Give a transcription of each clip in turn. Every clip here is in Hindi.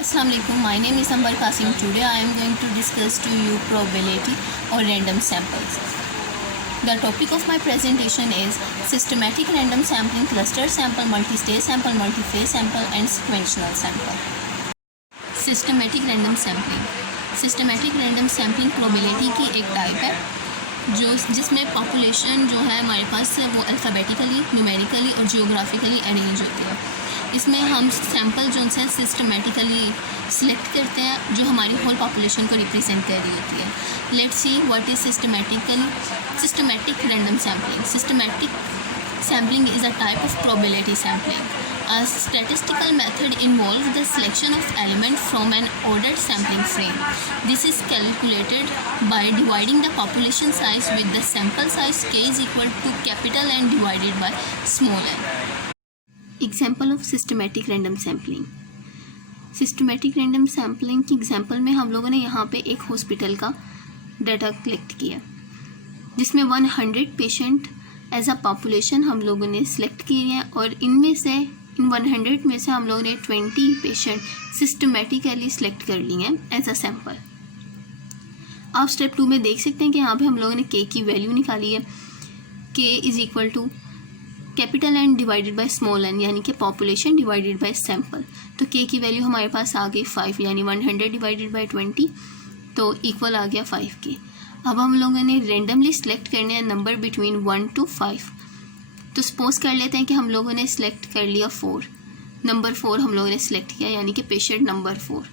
Assalamualaikum. My name is Ambar Qasim. Today I am going to discuss to you probability or random samples. The topic of my presentation is systematic random sampling, cluster sample, multi-stage sample, multi-phase sample and sequential sample. Systematic random sampling. Systematic random sampling probability की एक टाइप है जिसमें पॉपुलेशन जो है हमारे पास वो अल्फ़ाबेटिकली, न्यूमेरिकली और जियोग्राफिकली अरेंज होती है। इसमें हम सैम्पल जो है सिस्टमेटिकली सिलेक्ट करते हैं जो हमारी होल पॉपुलेशन को रिप्रेजेंट कर रही होती है। Let's see what is systematic random sampling. Systematic sampling is a type of probability sampling. A statistical method involves the selection of elements from an ordered sampling frame. This is calculated by dividing the population size with the sample size k is equal to capital N divided by small n. Example of systematic random sampling. Systematic random sampling की एग्जाम्पल में हम लोगों ने यहाँ पे एक हॉस्पिटल का डाटा कलेक्ट किया जिसमें 100 पेशेंट एज अ पॉपुलेशन हम लोगों ने सिलेक्ट किए हैं और इन 100 में से हम लोगों ने 20 पेशेंट सिस्टमेटिकली सिलेक्ट कर लिए हैं एज अ सैम्पल। आप स्टेप 2 में देख सकते हैं कि यहाँ पे हम लोगों ने के की वैल्यू निकाली है। K is equal to capital N divided by small n यानी कि पॉपुलेशन डिवाइडेड बाय सैम्पल। तो के की वैल्यू हमारे पास आ गई 5 यानी 100 डिवाइडेड बाय 20 तो इक्वल आ गया 5 के। अब हम लोगों ने रेंडमली सिलेक्ट करने हैं नंबर बिटवीन 1 to 5। तो सपोज कर लेते हैं कि हम लोगों ने सिलेक्ट कर लिया 4, नंबर 4 हम लोगों ने सिलेक्ट किया यानी कि पेशेंट नंबर 4।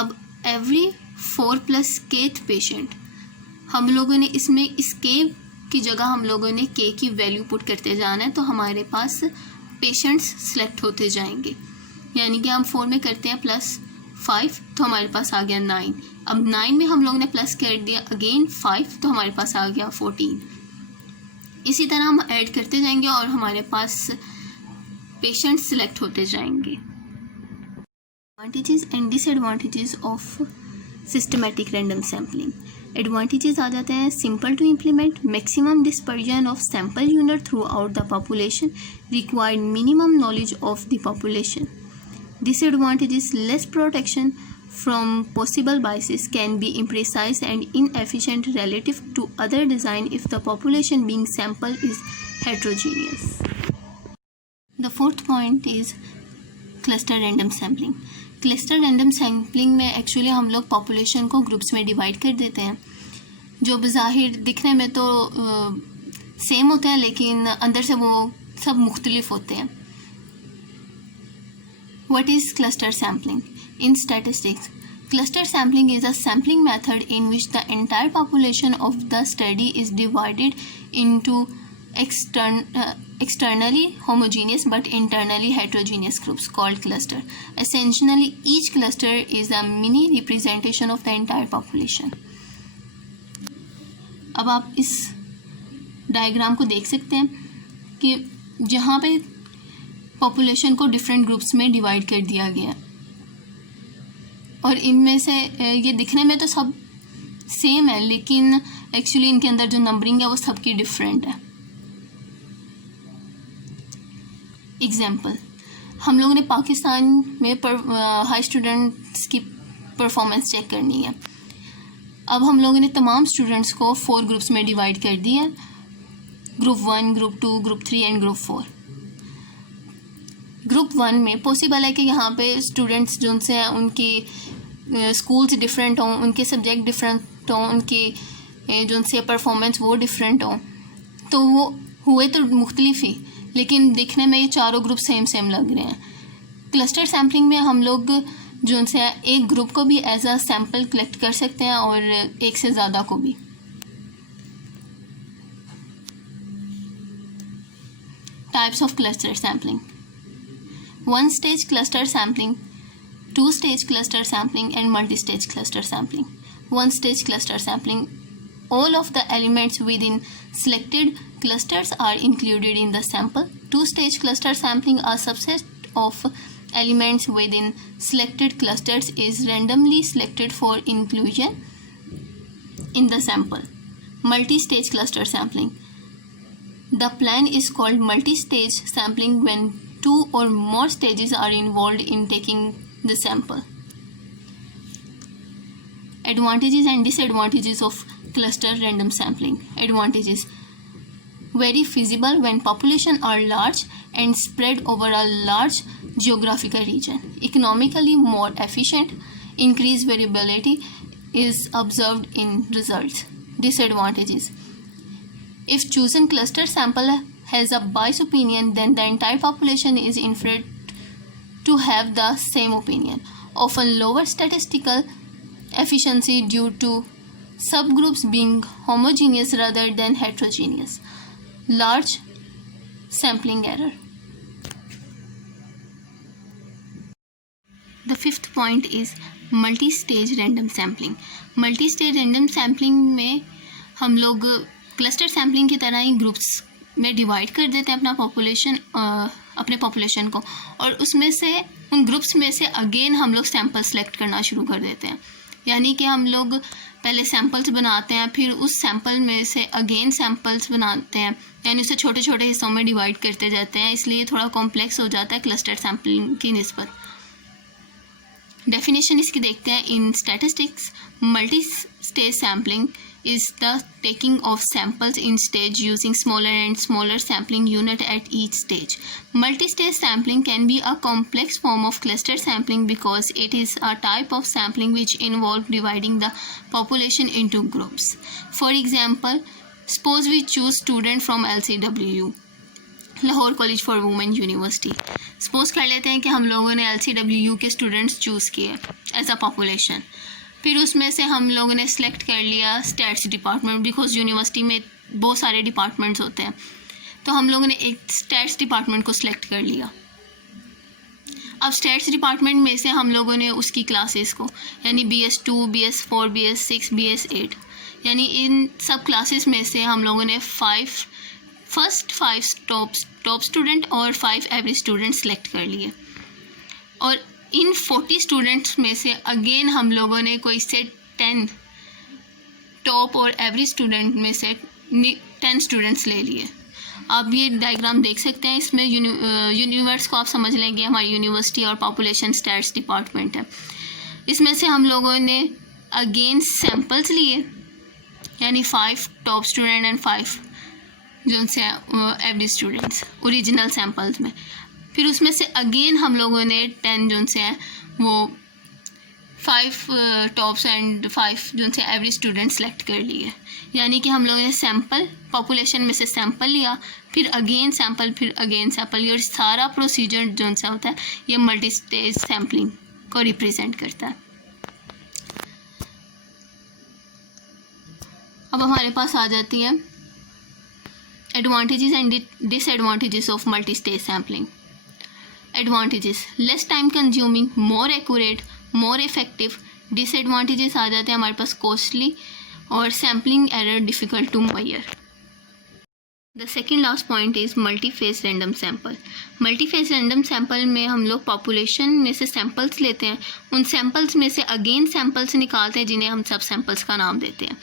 अब एवरी 4 + k पेशेंट हम लोगों ने इसमें इस के की जगह हम लोगों ने के की वैल्यू पुट करते जाना है तो हमारे पास पेशेंट्स सिलेक्ट होते जाएंगे। यानी कि हम 4 में करते हैं +5 तो हमारे पास आ गया 9। अब 9 में हम लोगों ने प्लस कर दिया अगेन 5 तो हमारे पास आ गया 14। इसी तरह हम ऐड करते जाएंगे और हमारे पास पेशेंट सिलेक्ट होते जाएंगे। Advantages and disadvantages of systematic random sampling. Advantages आ जाते हैं simple to implement, maximum dispersion of sample unit throughout the population, required minimum knowledge of the population. Disadvantages: less protection from possible biases, can be imprecise and inefficient relative to other design if the population being sampled is heterogeneous. The fourth point is cluster random sampling. Cluster random sampling में एक्चुअली हम लोग पॉपुलेशन को ग्रुप्स में डिवाइड कर देते हैं जो बज़ाहिर दिखने में तो सेम होते हैं लेकिन अंदर से वो सब मुख्तलिफ होते हैं। What is cluster sampling? In statistics, cluster sampling is a sampling method in which the entire population of the study is divided into externally homogeneous but internally heterogeneous groups called cluster. Essentially, each cluster is a mini representation of the entire population. अब आप इस डायग्राम को देख सकते हैं कि जहाँ पे पॉपुलेशन को डिफरेंट ग्रुप्स में डिवाइड कर दिया गया और इनमें से ये दिखने में तो सब सेम है लेकिन एक्चुअली इनके अंदर जो नंबरिंग है वो सबकी डिफरेंट है। एग्जाम्पल, हम लोगों ने पाकिस्तान में हाई स्टूडेंट्स की परफॉर्मेंस चेक करनी है। अब हम लोगों ने तमाम स्टूडेंट्स को 4 ग्रुप्स में डिवाइड कर दिया, group 1, group 2, group 3 and group 4। Group 1 में पॉसिबल है कि यहाँ पे स्टूडेंट्स जो उनसे हैं उनकी स्कूल्स डिफरेंट हों, उनके सब्जेक्ट डिफरेंट हों, उनकी जो उनसे परफॉर्मेंस वो डिफरेंट हों, तो वो हुए तो मुख्तलिफ ही लेकिन देखने में ये चारों ग्रुप सेम लग रहे हैं। क्लस्टर सैम्पलिंग में हम लोग जो उनसे एक ग्रुप को भी एज अ सैम्पल कलेक्ट कर सकते हैं और एक से ज़्यादा को भी। Types of cluster sampling: 1 stage cluster sampling, 2 stage cluster sampling and multi-stage cluster sampling. 1 stage cluster sampling, all of the elements within selected clusters are included in the sample. 2 stage cluster sampling, a subset of elements within selected clusters is randomly selected for inclusion in the sample. Multi-stage cluster sampling, the plan is called multi-stage sampling when 2 or more stages are involved in taking the sample. Advantages and disadvantages of cluster random sampling. Advantages: very feasible when population are large and spread over a large geographical region. Economically more efficient. Increased variability is observed in results. Disadvantages: if chosen cluster sample has a biased opinion, then the entire population is inferred to have the same opinion. Often lower statistical efficiency due to subgroups being homogeneous rather than heterogeneous. Large sampling error. The fifth point is multi-stage random sampling. Multi-stage random sampling में हम लोग क्लस्टर सैम्पलिंग की तरह ही ग्रुप्स में डिवाइड कर देते हैं अपने पॉपुलेशन को, और उसमें से उन ग्रुप्स में से अगेन हम लोग सैम्पल सेलेक्ट करना शुरू कर देते हैं. यानी कि हम लोग पहले सैम्पल्स बनाते हैं, फिर उस सैम्पल में से अगेन सैम्पल्स बनाते हैं, यानी उसे छोटे छोटे हिस्सों में डिवाइड करते जाते हैं. इसलिए थोड़ा कॉम्प्लेक्स हो जाता है क्लस्टर सैम्पलिंग की निस्बत. डेफिनेशन इसकी देखते हैं. इन statistics, multi stage sampling is the taking of samples in stage using smaller and smaller sampling unit at each stage. Multi-stage sampling can be a complex form of cluster sampling because it is a type of sampling which involves dividing the population into groups. For example, suppose we choose student from LCWU, Lahore college for women university. Suppose कर लेते हैं कि हम लोगों ने LCWU के स्टूडेंट्स चूज़ किए एज अ पॉपुलेशन. फिर उसमें से हम लोगों ने सेलेक्ट कर लिया स्टैट्स डिपार्टमेंट, बिकॉज यूनिवर्सिटी में बहुत सारे डिपार्टमेंट्स होते हैं, तो हम लोगों ने एक स्टैट्स डिपार्टमेंट को सिलेक्ट कर लिया. अब स्टैट्स डिपार्टमेंट में से हम लोगों ने उसकी क्लासेस को, यानी BS2, BS4, BS6, BS8, यानी इन सब क्लासेस में से हम लोगों ने फर्स्ट 5 टॉप स्टूडेंट और 5 एवरेज स्टूडेंट सेलेक्ट कर लिए. और इन 40 स्टूडेंट्स में से अगेन हम लोगों ने कोई से 10 टॉप और एवरेज स्टूडेंट में से 10 स्टूडेंट्स ले लिए. आप ये डायग्राम देख सकते हैं. इसमें यूनिवर्स को आप समझ लेंगे हमारी यूनिवर्सिटी और पॉपुलेशन स्टैट्स डिपार्टमेंट है. इसमें से हम लोगों ने अगेन सैम्पल्स लिए, यानी 5 टॉप स्टूडेंट एंड 5 जो से एवरेज स्टूडेंट्स ओरिजिनल सैम्पल्स में. फिर उसमें से अगेन हम लोगों ने 10 जो से हैं वो 5 टॉप्स एंड 5 जो से एवरेज स्टूडेंट सेलेक्ट कर लिए. यानी कि हम लोगों ने सैम्पल पॉपुलेशन में से सैम्पल लिया, फिर अगेन सैम्पल, फिर अगेन सैम्पल. और सारा प्रोसीजर जो सा होता है ये मल्टी स्टेज सैम्पलिंग को रिप्रेजेंट करता है. अब हमारे पास आ जाती है advantages and disadvantages of multi stage sampling. Advantages: less time consuming, more accurate, more effective. Disadvantages आ जाते हैं हमारे पास कॉस्टली और sampling error difficult to measure. The second last point is multi phase random sample. Multi phase random sample में हम लोग पॉपुलेशन में से सैम्पल्स लेते हैं, उन सैम्पल्स में से अगेन सैम्पल्स निकालते हैं जिन्हें हम सब सैम्पल्स का नाम देते हैं.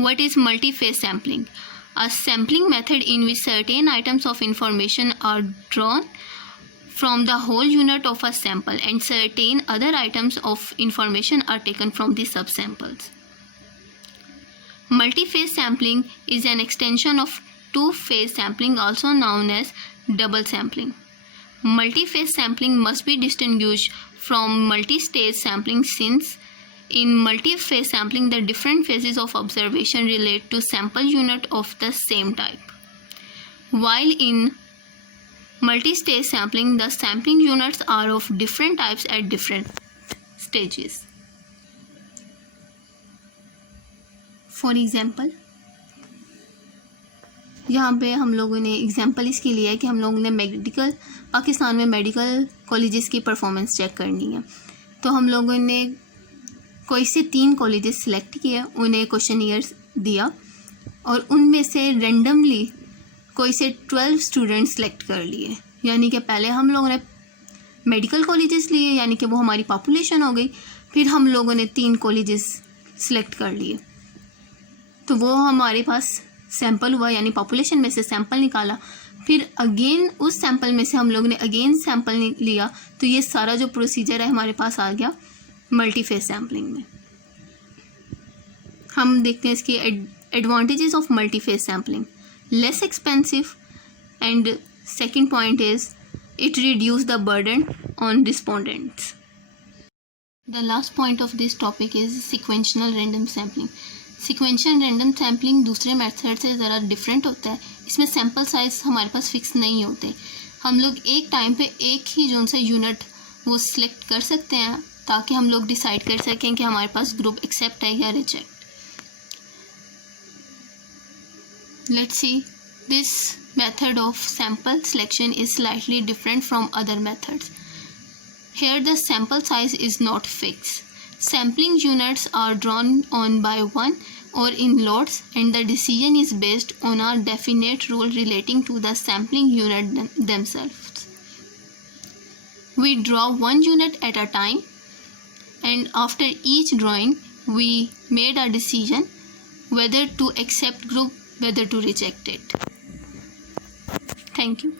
What is multi phase sampling? A sampling method in which certain items of information are drawn from the whole unit of a sample and certain other items of information are taken from the subsamples. Multi-phase sampling is an extension of two-phase sampling, also known as double sampling. Multi-phase sampling must be distinguished from multi-stage sampling since in multi-phase sampling, the different phases of observation relate to sample unit of the same type. While in multi-stage sampling, the sampling units are of different types at different stages. For example, यहाँ पे हम लोगों ने एग्जाम्पल इसके लिए है कि हम लोगों ने पाकिस्तान में मेडिकल कॉलेजेस की परफॉर्मेंस चेक करनी है. तो हम लोगों ने कोई से 3 कॉलेजेस सिलेक्ट किए, उन्हें क्वेश्चनियर्स दिया और उनमें से रेंडमली कोई से 12 स्टूडेंट्स सेलेक्ट कर लिए. यानी कि पहले हम लोगों ने मेडिकल कॉलेजेस लिए, यानी कि वो हमारी पॉपुलेशन हो गई. फिर हम लोगों ने 3 कॉलेजेस सिलेक्ट कर लिए, तो वो हमारे पास सैंपल हुआ, यानी पॉपुलेशन में से सैंपल निकाला. फिर अगेन उस सैंपल में से हम लोग ने अगेन सैंपल लिया, तो ये सारा जो प्रोसीजर है हमारे पास आ गया मल्टीफेज सैम्पलिंग में। हम देखते हैं इसकी advantages of multiphase sampling, less expensive, and second point is it reduce the burden on respondents. The last point of this topic is sequential random sampling. Sequential random sampling दूसरे मेथड से ज़रा डिफरेंट होता है। इसमें सैम्पल साइज हमारे पास फिक्स नहीं होते, हम लोग एक टाइम पे एक ही जोन से यूनिट वो सिलेक्ट कर सकते हैं ताकि हम लोग डिसाइड कर सकें कि हमारे पास ग्रुप एक्सेप्ट है या reject. Let's see, this method of sample selection is slightly different from other methods. Here the sample size is not fixed. Sampling units are drawn on by one or in lots, and the decision is based on a definite rule relating to the sampling unit themselves. We draw one unit at a time, and after each drawing we made a decision whether to accept group, whether to reject it. Thank you.